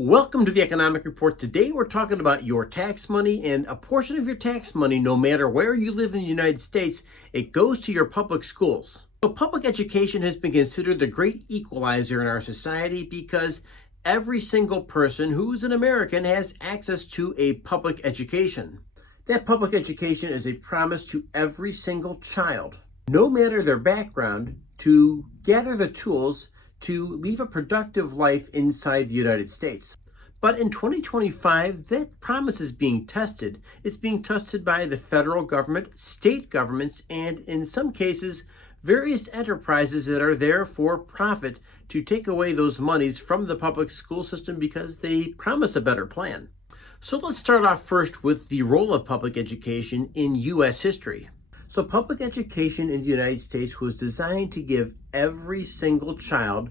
Welcome to the Economic Report. Today we're talking about your tax money, and a portion of your tax money, no matter where you live in the United States, it goes to your public schools. So public education has been considered the great equalizer in our society because every single person who's an American has access to a public education. That public education is a promise to every single child, no matter their background, to gather the tools to leave a productive life inside the United States. But in 2025, that promise is being tested. It's being tested by the federal government, state governments, and in some cases, various enterprises that are there for profit to take away those monies from the public school system because they promise a better plan. So let's start off first with the role of public education in U.S. history. So public education in the United States was designed to give every single child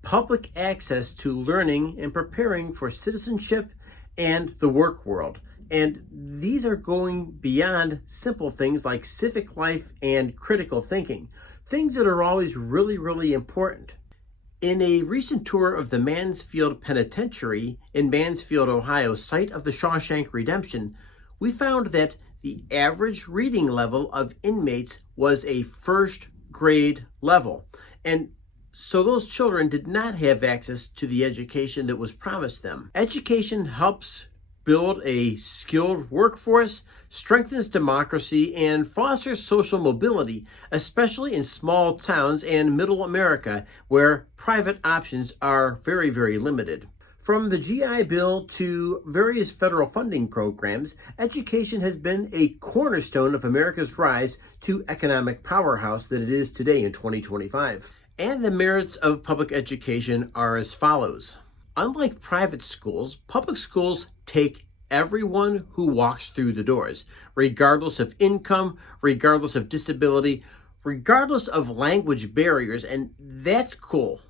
public access to learning and preparing for citizenship and the work world. And these are going beyond simple things like civic life and critical thinking, things that are always really, really important. In a recent tour of the Mansfield Penitentiary in Mansfield, Ohio, site of the Shawshank Redemption, we found that the average reading level of inmates was a first grade level. And so those children did not have access to the education that was promised them. Education helps build a skilled workforce, strengthens democracy, and fosters social mobility, especially in small towns and middle America where private options are very, very limited. From the GI Bill to various federal funding programs, education has been a cornerstone of America's rise to economic powerhouse that it is today in 2025. And the merits of public education are as follows. Unlike private schools, public schools take everyone who walks through the doors, regardless of income, regardless of disability, regardless of language barriers, and that's cool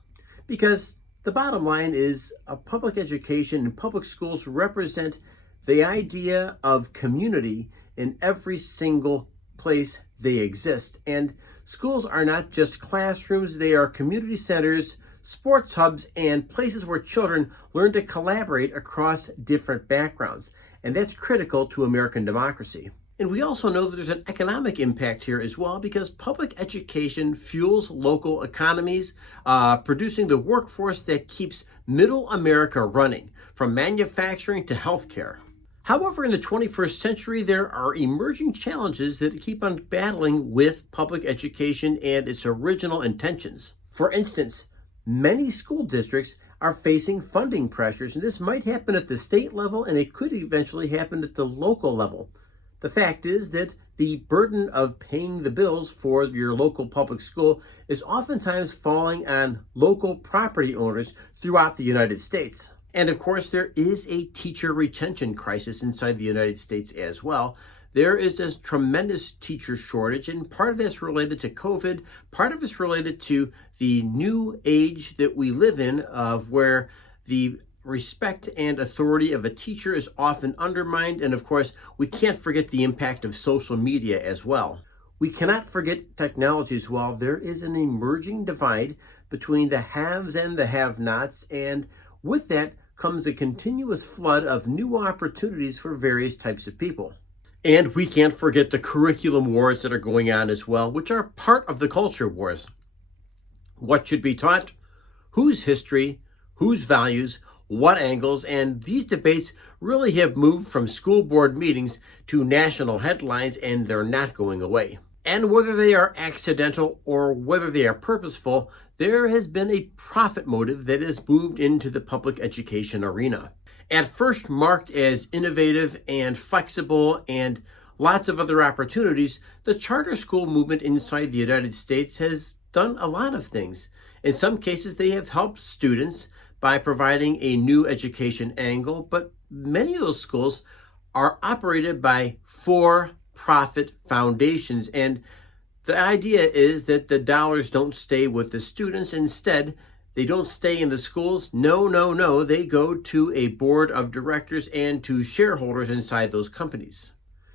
because the bottom line is a public education and public schools represent the idea of community in every single place they exist. And schools are not just classrooms, they are community centers, sports hubs, and places where children learn to collaborate across different backgrounds. And that's critical to American democracy. And we also know that there's an economic impact here as well because public education fuels local economies, producing the workforce that keeps middle America running, from manufacturing to healthcare. However, in the 21st century, there are emerging challenges that keep on battling with public education and its original intentions. For instance, many school districts are facing funding pressures, and this might happen at the state level, and it could eventually happen at the local level. The fact is that the burden of paying the bills for your local public school is oftentimes falling on local property owners throughout the United States. And of course, there is a teacher retention crisis inside the United States as well. There is a tremendous teacher shortage, and part of it's related to COVID, part of it's related to the new age that we live in, of where the respect and authority of a teacher is often undermined. And of course, we can't forget the impact of social media as well. We cannot forget technology as well. There is an emerging divide between the haves and the have-nots, and with that comes a continuous flood of new opportunities for various types of people. And we can't forget the curriculum wars that are going on as well, which are part of the culture wars. What should be taught? Whose history? Whose values? What angles? And these debates really have moved from school board meetings to national headlines, and they're not going away. And whether they are accidental or whether they are purposeful, there has been a profit motive that has moved into the public education arena. At first marked as innovative and flexible and lots of other opportunities, the charter school movement inside the United States has done a lot of things. In some cases, they have helped students by providing a new education angle, but many of those schools are operated by for-profit foundations, and the idea is that the dollars don't stay with the students. Instead, they don't stay in the schools. No, they go to a board of directors and to shareholders inside those companies.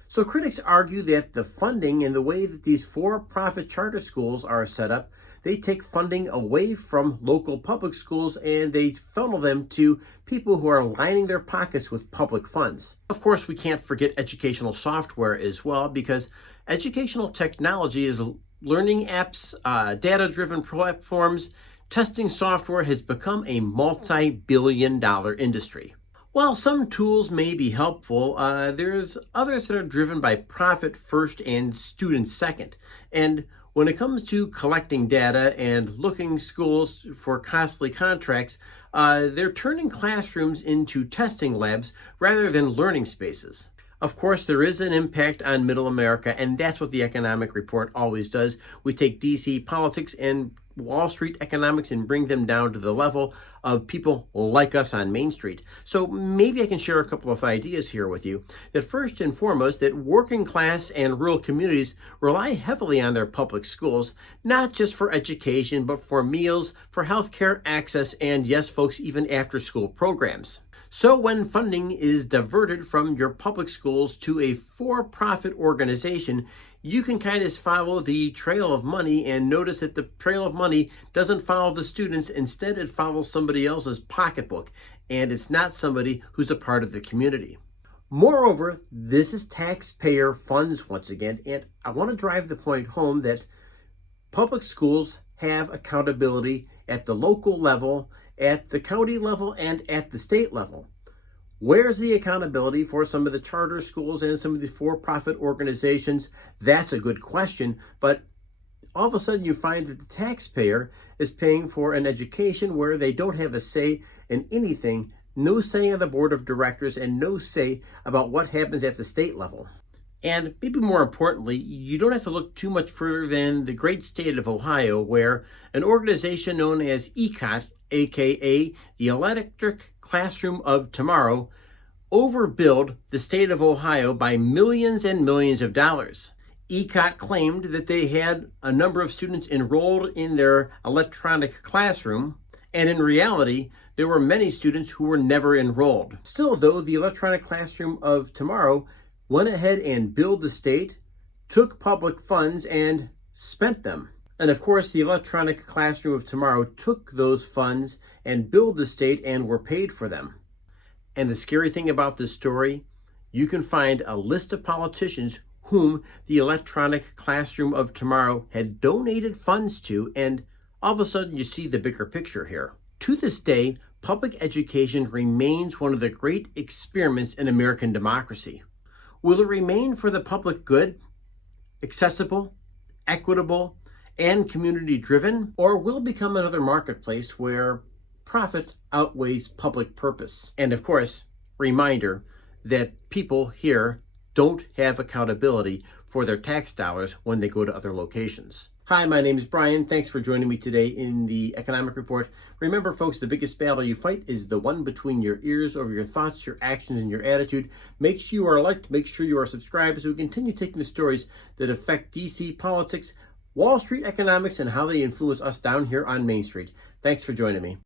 So critics argue that the funding and the way that these for-profit charter schools are set up, they take funding away from local public schools and they funnel them to people who are lining their pockets with public funds. Of course, we can't forget educational software as well, because educational technology is learning apps, data-driven platforms, testing software has become a multi-billion-dollar industry. While some tools may be helpful, there's others that are driven by profit first and students second. And when it comes to collecting data and looking schools for costly contracts, they're turning classrooms into testing labs rather than learning spaces. Of course, there is an impact on middle America, and that's what the economic report always does. We take DC politics and Wall Street economics and bring them down to the level of people like us on Main Street. So maybe I can share a couple of ideas here with you. That first and foremost, that working class and rural communities rely heavily on their public schools, not just for education, but for meals, for healthcare access, and yes, folks, even after school programs. So when funding is diverted from your public schools to a for-profit organization, you can kind of follow the trail of money and notice that the trail of money doesn't follow the students. Instead, it follows somebody else's pocketbook, and it's not somebody who's a part of the community. Moreover, this is taxpayer funds once again, and I want to drive the point home that public schools have accountability at the local level, at the county level, and at the state level. Where's the accountability for some of the charter schools and some of the for-profit organizations? That's a good question, but all of a sudden you find that the taxpayer is paying for an education where they don't have a say in anything, no say on the board of directors, and no say about what happens at the state level. And maybe more importantly, you don't have to look too much further than the great state of Ohio, where an organization known as ECOT, aka the Electric Classroom of Tomorrow, overbilled the state of Ohio by millions and millions of dollars. ECOT claimed that they had a number of students enrolled in their electronic classroom, and in reality, there were many students who were never enrolled. Still, though, the Electronic Classroom of Tomorrow went ahead and billed the state, took public funds, and spent them. And of course, the Electronic Classroom of Tomorrow took those funds and billed the state and were paid for them. And the scary thing about this story, you can find a list of politicians whom the Electronic Classroom of Tomorrow had donated funds to, and all of a sudden you see the bigger picture here. To this day, public education remains one of the great experiments in American democracy. Will it remain for the public good, accessible, equitable, and community-driven, or will it become another marketplace where profit outweighs public purpose? And of course, reminder that people here don't have accountability for their tax dollars when they go to other locations. Hi, my name is Brian. Thanks for joining me today in the Economic Report. Remember, folks, the biggest battle you fight is the one between your ears over your thoughts, your actions, and your attitude. Make sure you are liked, make sure you are subscribed, so we continue taking the stories that affect DC politics, Wall Street economics, and how they influence us down here on Main Street. Thanks for joining me.